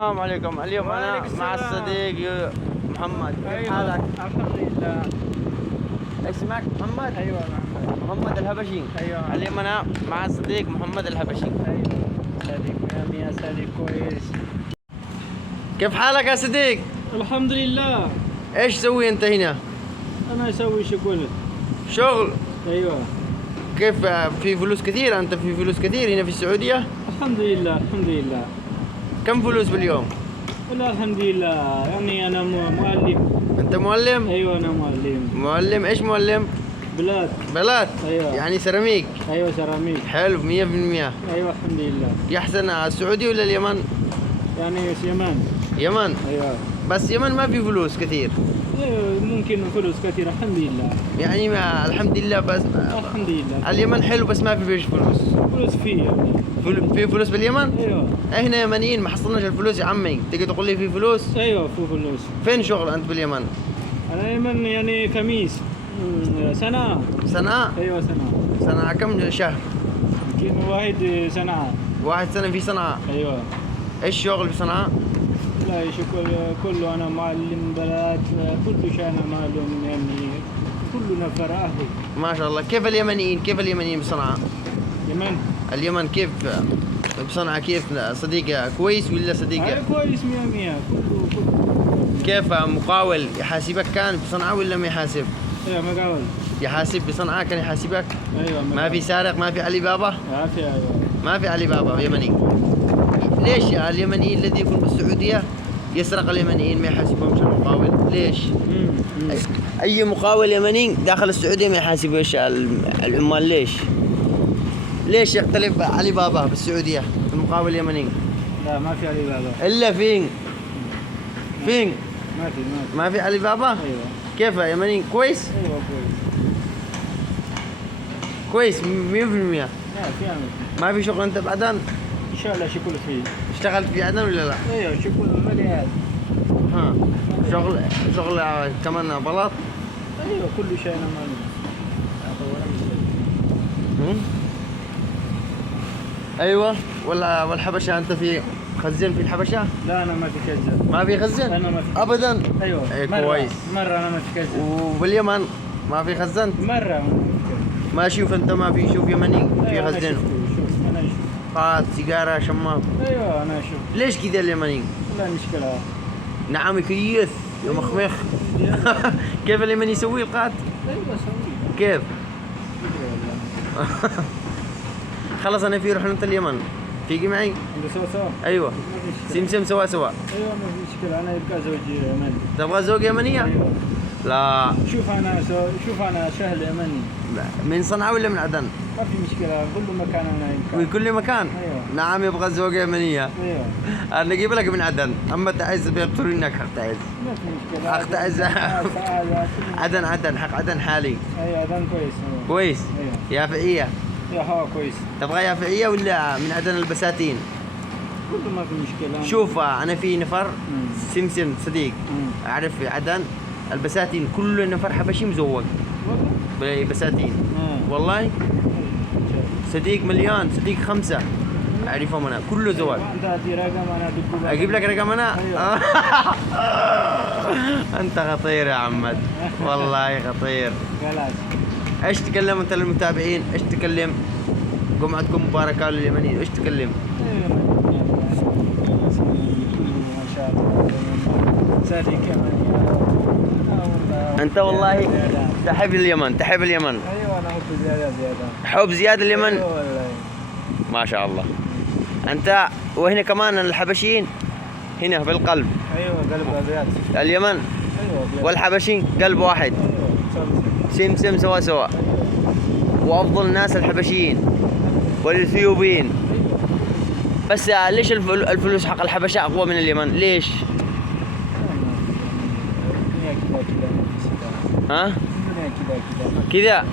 السلام عليكم. اليوم أنا مع الصديق محمد. كيف حالك؟ الحمد لله. اسمك محمد؟ ايوه محمد الهبشي. ايوه اليوم أنا مع الصديق محمد الهبشي. ايوه صديق يا صديق كويس. كيف حالك يا صديق؟ الحمد لله. ايش تسوي أنت هنا؟ انا اسوي شغل؟ ايوه كيف في فلوس كثير؟ أنت في فلوس كثير هنا في السعودية؟ الحمد لله الحمد لله. كم فلوس باليوم؟ والله الحمد لله، يعني انا مؤلف. أنت معلم؟ ايوه انا معلم. معلم ايش معلم؟ بلاد. بلاد؟ ايوه يعني سيراميك؟ ايوه سيراميك. حلو 100%. ايوه الحمد لله. يحسن السعودي ولا اليمن؟ يعني يمن. يمن؟ ايوه بس يمن ما في فلوس كثير. ايوه ممكن فلوس كثير الحمد لله. يعني ما الحمد لله بس الحمد لله. اليمن حلو بس ما في فيش فلوس. فلوس فيه يعني. في فلوس باليمن؟ ايوه احنا يمنيين ما حصلناش الفلوس يا عمي، تيجي تقول لي في فلوس؟ ايوه في فلوس. فين شغل انت باليمن؟ انا يمن يعني خميس. سنة. صنعاء؟ ايوه سنة. صنعاء كم شهر؟ يمكن واحد سنة. 1 سنة في صنعاء. ايوه. ايش شغل في صنعاء؟ لا شكل كله انا معلم بلد، كل شيء انا معلم يعني كل نفر اهلي. ما شاء الله. كيف اليمنيين؟ كيف اليمنيين بصنعاء؟ يمن. اليمن كيف بصنعاء؟ كيف صديق كويس ولا صديق؟ كويس 100 كله. كيف مقاول يحاسبك كان بصنعاء ولا ما يحاسب؟ ايوه مقاول. يحاسب بصنعاء كان يحاسبك؟ ايوه مقاول. ما في سارق؟ ما في علي بابا؟ عافية ايوه. ما في علي بابا يمني. ليش اليمني الذي يكون بالسعودية يسرق اليمنيين ما يحاسبهمش المقاول؟ ليش؟ أي مقاول يمني داخل السعودية ما يحاسبش العمال؟ ليش؟ ليش يختلف علي بابا بالسعودية المقاول اليمني؟ لا ما في علي بابا. إلا فين؟ فين؟ ما في. ما في علي بابا؟ ايوه. كيف يمني كويس؟ ايوه كويس. كويس 100%. لا في عمل. ما في شغل أنت بعدين؟ ان شاء الله شكل فيه. اشتغلت في عدن ولا لا؟ ايوه شكل مليان. ها شغل كمان بلاط؟ ايوه كل شيء انا معلم. ايوه. والحبشه انت في خزين في الحبشه؟ لا انا ما في كذا. ما في خزين؟ انا ما في. ابدا؟ ايوه ايه مرة. كويس. مرة انا ما في كذا. وباليمن ما في خزنت؟ مرة ما شوف انت ما في شوف يمني في أيوة خزين؟ شوف انا اشوف. قاط سيجاره شمام. ايوه انا اشوف. ليش كذا اليمني؟ لا مشكلة. نعم كيف يا مخمخ. كيف اليمني يسوي القات؟ ايوه سوي. كيف؟ خلص انا في رحله اليمن تيجي معي؟ عند سوا. ايوه. ما في مشكلة. سمسم سوا. ايوه ما في مشكلة، انا يبقى زوجي يمني. تبغى زوج يمنيه؟ ايوه. لا. شوف انا سهل يمني. من صنعاء ولا من عدن؟ ما في مشكلة، كل مكان انا يمكن. من كل مكان؟ ايوه. نعم يبغى زوج يمنية. ايوه. انا اجيب لك من عدن، اما تعز بيقتلوا انك حق تعز. ما في مشكلة. حق تعز. عدن حق عدن حالي. ايوه عدن كويس. كويس؟ ايوه. يافعية. يا هوا كويس. تبغى يافعية ولا من عدن البساتين؟ كله ما في مشكلة. شوف انا في نفر سمسم صديق اعرف في عدن البساتين كل نفر حبشي مزوق بساتين. والله صديق مليان، صديق 5 اعرفهم انا كله زواج. انت هاتي رقم انا بدي اجيب لك رقم انا؟ أيوة. انت خطير يا عمد، والله خطير. خلاص. ايش تكلم انت للمتابعين؟ ايش تكلم؟ جمعتكم مباركه لليمنيين، ايش تكلم؟ ما شاء الله صديق يمني. انت والله تحب اليمن، تحب اليمن. ايوه انا حب زياده. حب زياده اليمن. ايوه والله. ما شاء الله. انت وهنا كمان الحبشيين هنا بالقلب. ايوه قلب ابيض. اليمن ايوه والحبشي قلب واحد. ايوه سمسم سوا. وافضل الناس الحبشيين والاثيوبيين. بس ليش الفلوس حق الحبشه اقوى من اليمن؟ ليش؟ ها؟ كذا. كذا. ايوه